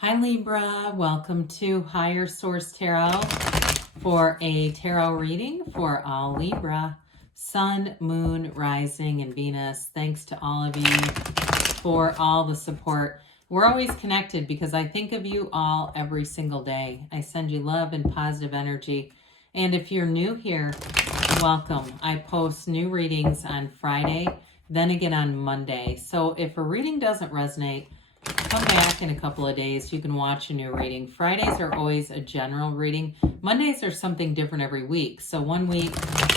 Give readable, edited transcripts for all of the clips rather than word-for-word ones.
Hi Libra, welcome to Higher Source Tarot for a tarot reading for all Libra, Sun, Moon, Rising, and Venus. Thanks to all of you for all the support. We're always connected because I think of you all every single day. I send you love and positive energy. And if you're new here, welcome. I post new readings on Friday, then again on Monday. So if a reading doesn't resonate, come back in a couple of days. You can watch a new reading. Fridays are always a general reading. Mondays are something different every week. So one week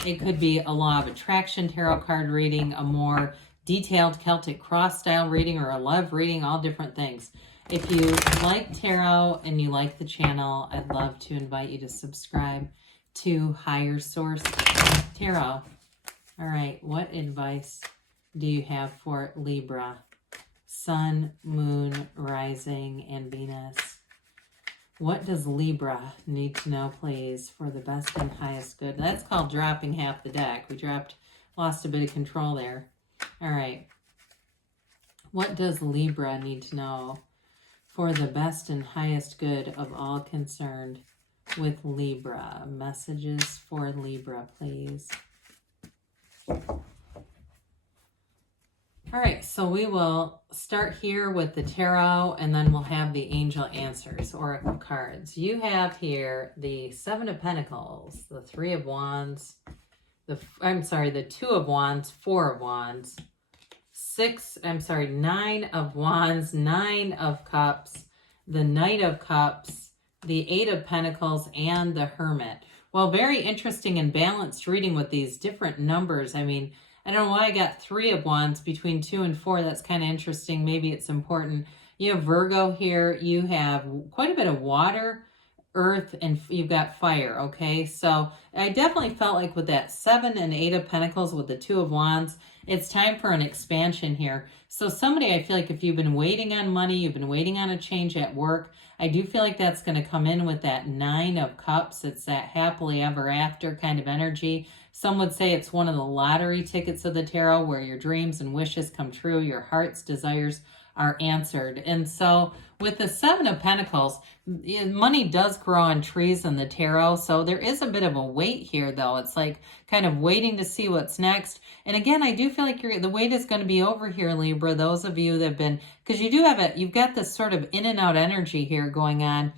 it could be a Law of Attraction tarot card reading, a more detailed Celtic cross style reading, or a love reading, all different things. If you like tarot and you like the channel, I'd love to invite you to subscribe to Higher Source Tarot. All right, what advice do you have for Libra? Sun, Moon, Rising, and Venus. What does Libra need to know, please, for the best and highest good? That's called dropping half the deck. We lost a bit of control there. All right. What does Libra need to know for the best and highest good of all concerned with Libra? Messages for Libra, please. All right, so we will start here with the tarot, and then we'll have the angel answers, oracle cards. You have here the Seven of Pentacles, the Three of Wands, the Two of Wands, Four of Wands, Nine of Wands, Nine of Cups, the Knight of Cups, the Eight of Pentacles, and the Hermit. Well, very interesting and balanced reading with these different numbers. I mean, I don't know why I got Three of Wands between 2 and 4. That's kind of interesting. Maybe it's important. You have Virgo here. You have quite a bit of water, earth, and you've got fire, okay? So I definitely felt like with that 7 and 8 of Pentacles with the Two of Wands, it's time for an expansion here. So somebody, I feel like if you've been waiting on money, you've been waiting on a change at work, I do feel like that's going to come in with that Nine of Cups. It's that happily ever after kind of energy. Some would say it's one of the lottery tickets of the tarot where your dreams and wishes come true, your heart's desires are answered. And so with the Seven of Pentacles, money does grow on trees in the tarot. So there is a bit of a wait here, though. It's like kind of waiting to see what's next. And again, I do feel like the wait is going to be over here, Libra. Those of you that have been, because you do have you've got this sort of in and out energy here going on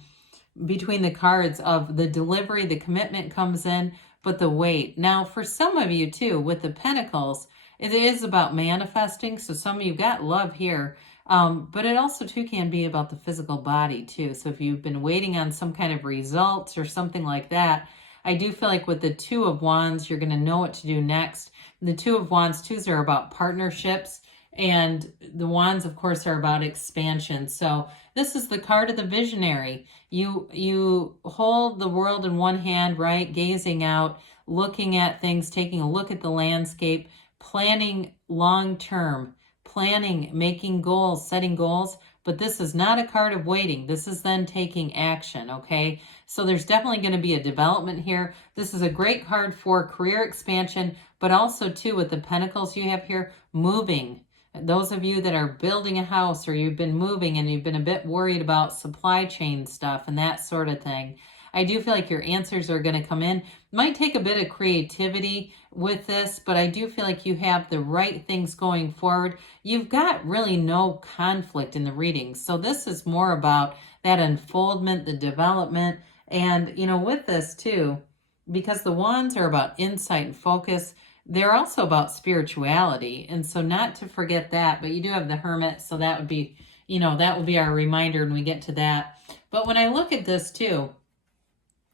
between the cards of the delivery, the commitment comes in, but the wait. Now, for some of you too, with the Pentacles, it is about manifesting. So some of you got love here. But it also too can be about the physical body too. So if you've been waiting on some kind of results or something like that, I do feel like with the Two of Wands, you're going to know what to do next. The Two of Wands twos are about partnerships, and the Wands, of course, are about expansion. So this is the card of the visionary. You hold the world in one hand, right? Gazing out, looking at things, taking a look at the landscape, planning long-term, planning, making goals, setting goals, but this is not a card of waiting. This is then taking action, okay? So there's definitely going to be a development here. This is a great card for career expansion, but also too with the Pentacles you have here, moving. Those of you that are building a house, or you've been moving and you've been a bit worried about supply chain stuff and that sort of thing, I do feel like your answers are going to come in. Might take a bit of creativity with this, but I do feel like you have the right things going forward. You've got really no conflict in the reading. So this is more about that unfoldment, the development. And, you know, with this too, because the Wands are about insight and focus, they're also about spirituality. And so not to forget that, but you do have the Hermit. So that would be, you know, that will be our reminder when we get to that. But when I look at this too,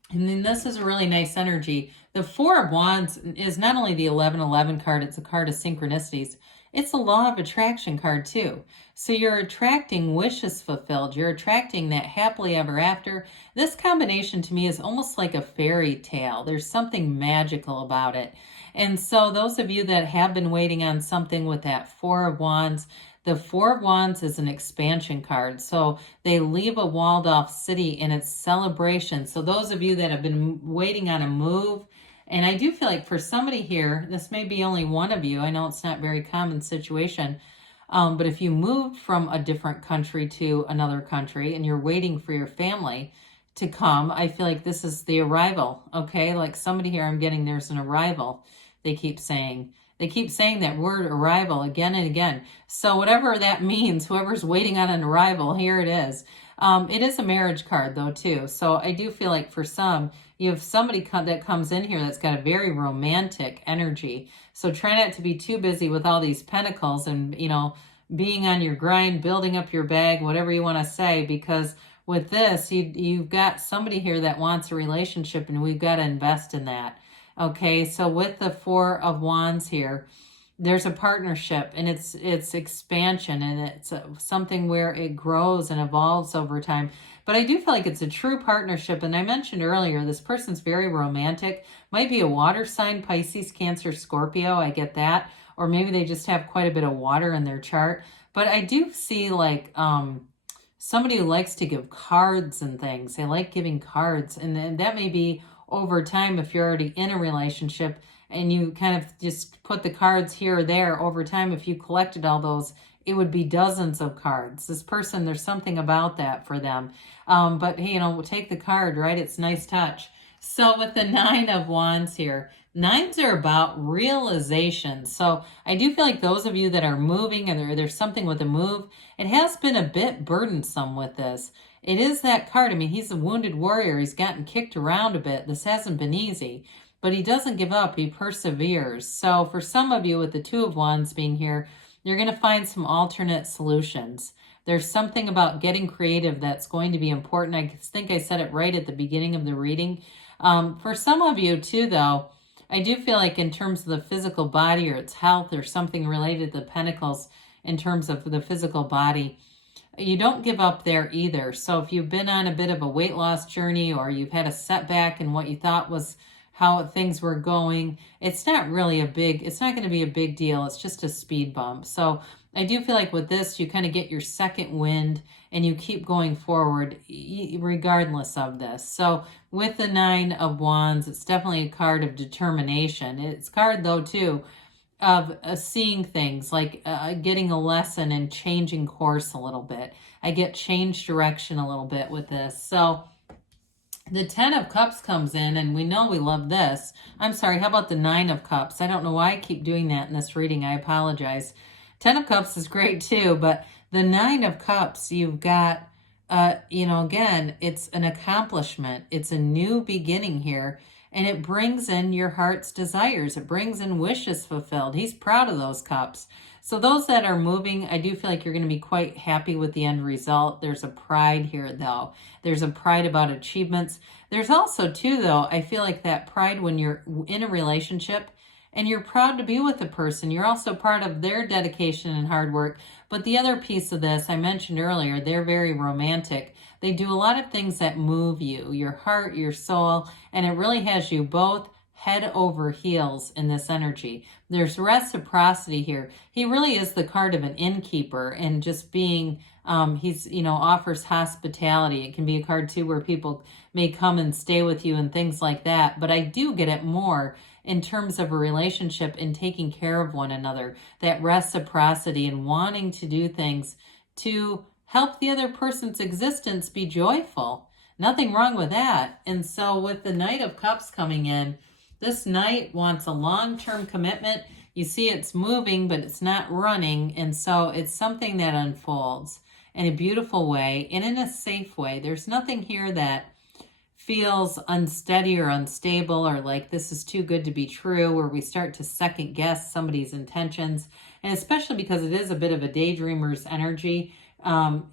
and then this is a really nice energy. The Four of Wands is not only the 1111 card, it's a card of synchronicities. It's a Law of Attraction card too. So you're attracting wishes fulfilled. You're attracting that happily ever after. This combination to me is almost like a fairy tale. There's something magical about it. And so those of you that have been waiting on something with that Four of Wands, the Four of Wands is an expansion card. So they leave a walled off city in its celebration. So those of you that have been waiting on a move, and I do feel like for somebody here, this may be only one of you, I know it's not a very common situation, But if you moved from a different country to another country and you're waiting for your family to come, I feel like this is the arrival, okay? Like somebody here, I'm getting there's an arrival, they keep saying. They keep saying that word arrival again and again. So whatever that means, whoever's waiting on an arrival, here it is. It is a marriage card though too. So I do feel like for some, you have somebody that comes in here that's got a very romantic energy. So try not to be too busy with all these pentacles and, you know, being on your grind, building up your bag, whatever you want to say, because with this, you've got somebody here that wants a relationship and we've got to invest in that. Okay, so with the Four of Wands here, there's a partnership and it's expansion and it's something where it grows and evolves over time. But I do feel like it's a true partnership. And I mentioned earlier, this person's very romantic. Might be a water sign, Pisces, Cancer, Scorpio. I get that. Or maybe they just have quite a bit of water in their chart. But I do see like somebody who likes to give cards and things. They like giving cards. And that may be over time if you're already in a relationship and you kind of just put the cards here or there. Over time, if you collected all those, it would be dozens of cards. This person, there's something about that for them. But hey, you know, take the card, right? It's nice touch. So with the Nine of Wands here, nines are about realization. So I do feel like those of you that are moving and there's something with a move, it has been a bit burdensome with this. It is that card. I mean, he's a wounded warrior. He's gotten kicked around a bit. This hasn't been easy, but he doesn't give up. He perseveres. So for some of you with the Two of Wands being here, you're going to find some alternate solutions. There's something about getting creative that's going to be important. I think I said it right at the beginning of the reading. For some of you too, though, I do feel like in terms of the physical body or its health or something related to the Pentacles in terms of the physical body, you don't give up there either. So if you've been on a bit of a weight loss journey or you've had a setback in what you thought was how things were going, it's not really it's not going to be a big deal. It's just a speed bump. So I do feel like with this, you kind of get your second wind and you keep going forward regardless of this. So with the Nine of Wands, it's definitely a card of determination. It's a card though too of seeing things like getting a lesson and changing course a little bit. I get change direction a little bit with this. So the Ten of Cups comes in, and we know we love this. I'm sorry, how about the Nine of Cups? I don't know why I keep doing that in this reading. I apologize. Ten of Cups is great too, but the Nine of Cups, you've got, you know, again, it's an accomplishment. It's a new beginning here, and it brings in your heart's desires. It brings in wishes fulfilled. He's proud of those cups. So those that are moving, I do feel like you're going to be quite happy with the end result. There's a pride here, though. There's a pride about achievements. There's also, too, though, I feel like that pride when you're in a relationship and you're proud to be with a person. You're also part of their dedication and hard work. But the other piece of this, I mentioned earlier, they're very romantic. They do a lot of things that move you, your heart, your soul, and it really has you both head over heels in this energy. There's reciprocity here. He really is the card of an innkeeper and just being, he's, you know, offers hospitality. It can be a card too where people may come and stay with you and things like that. But I do get it more in terms of a relationship and taking care of one another, that reciprocity and wanting to do things to help the other person's existence be joyful. Nothing wrong with that. And so with the Knight of Cups coming in, this knight wants a long-term commitment. You see it's moving, but it's not running. And so it's something that unfolds in a beautiful way and in a safe way. There's nothing here that feels unsteady or unstable or like this is too good to be true, where we start to second guess somebody's intentions. And especially because it is a bit of a daydreamer's energy,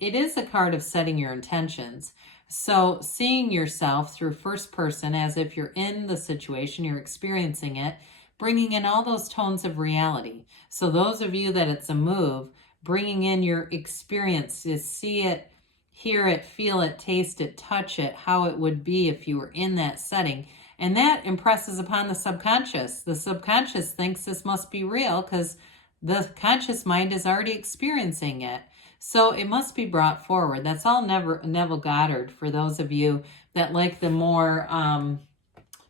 it is a card of setting your intentions. So seeing yourself through first person as if you're in the situation, you're experiencing it, bringing in all those tones of reality. So those of you that it's a move, bringing in your experiences, see it, hear it, feel it, taste it, touch it, how it would be if you were in that setting. And that impresses upon the subconscious. The subconscious thinks this must be real because the conscious mind is already experiencing it. So it must be brought forward. That's all Neville Goddard for those of you that like the more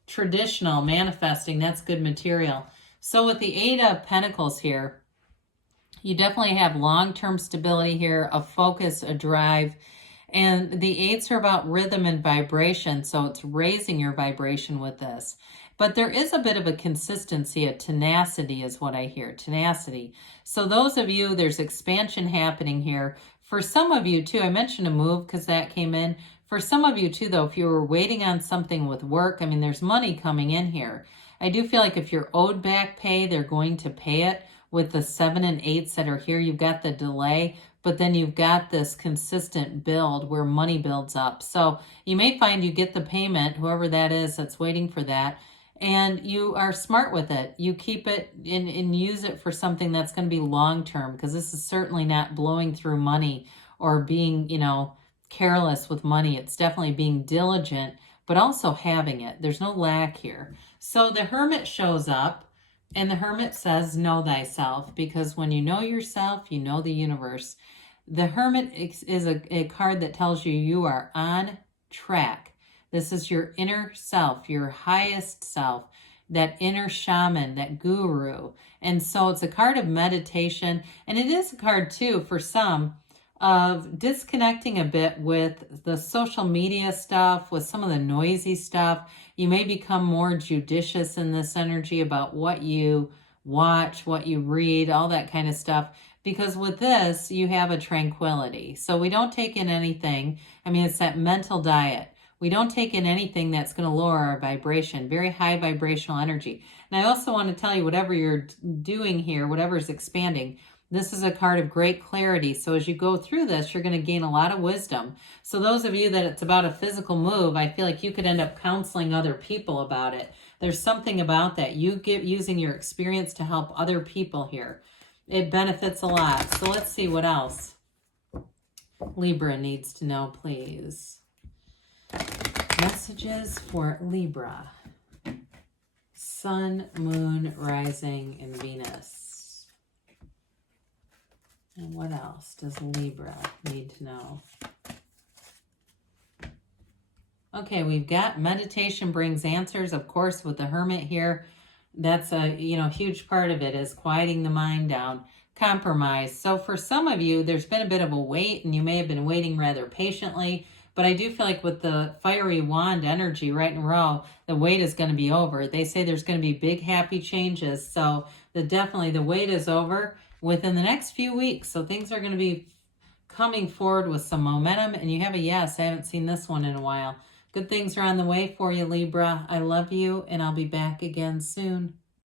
traditional manifesting. That's good material. So with the Eight of Pentacles here, You definitely have long-term stability here, a focus, a drive. And the eights are about rhythm and vibration, so it's raising your vibration with this. But there is a bit of a consistency, a tenacity is what I hear, tenacity. So those of you, there's expansion happening here. For some of you too, I mentioned a move because that came in. For some of you too, though, if you were waiting on something with work, I mean, there's money coming in here. I do feel like if you're owed back pay, they're going to pay it. With the 7 and 8s that are here, you've got the delay, but then you've got this consistent build where money builds up. So you may find you get the payment, whoever that is that's waiting for that, and you are smart with it. You keep it and use it for something that's going to be long-term, because this is certainly not blowing through money or being, careless with money. It's definitely being diligent, but also having it. There's no lack here. So the Hermit shows up. And the Hermit says, know thyself, because when you know yourself, you know the universe. The Hermit is a card that tells you you are on track. This is your inner self, your highest self, that inner shaman, that guru. And so it's a card of meditation. And it is a card, too, for some, of disconnecting a bit with the social media stuff, with some of the noisy stuff. You may become more judicious in this energy about what you watch, what you read, all that kind of stuff. Because with this, you have a tranquility. So we don't take in anything. I mean, it's that mental diet. We don't take in anything that's going to lower our vibration, very high vibrational energy. And I also want to tell you, whatever you're doing here, whatever is expanding, this is a card of great clarity. So as you go through this, you're going to gain a lot of wisdom. So those of you that it's about a physical move, I feel like you could end up counseling other people about it. There's something about that. You get using your experience to help other people here. It benefits a lot. So let's see what else Libra needs to know, please. Messages for Libra. Sun, Moon, Rising, and Venus. And what else does Libra need to know? Okay, we've got meditation brings answers, of course, with the Hermit here. That's a, huge part of it is quieting the mind down, compromise. So for some of you, there's been a bit of a wait, and you may have been waiting rather patiently. But I do feel like with the fiery wand energy right in a row, the wait is going to be over. They say there's going to be big, happy changes. So definitely the wait is over within the next few weeks. So things are going to be coming forward with some momentum. And you have a yes. I haven't seen this one in a while. Good things are on the way for you, Libra. I love you, and I'll be back again soon.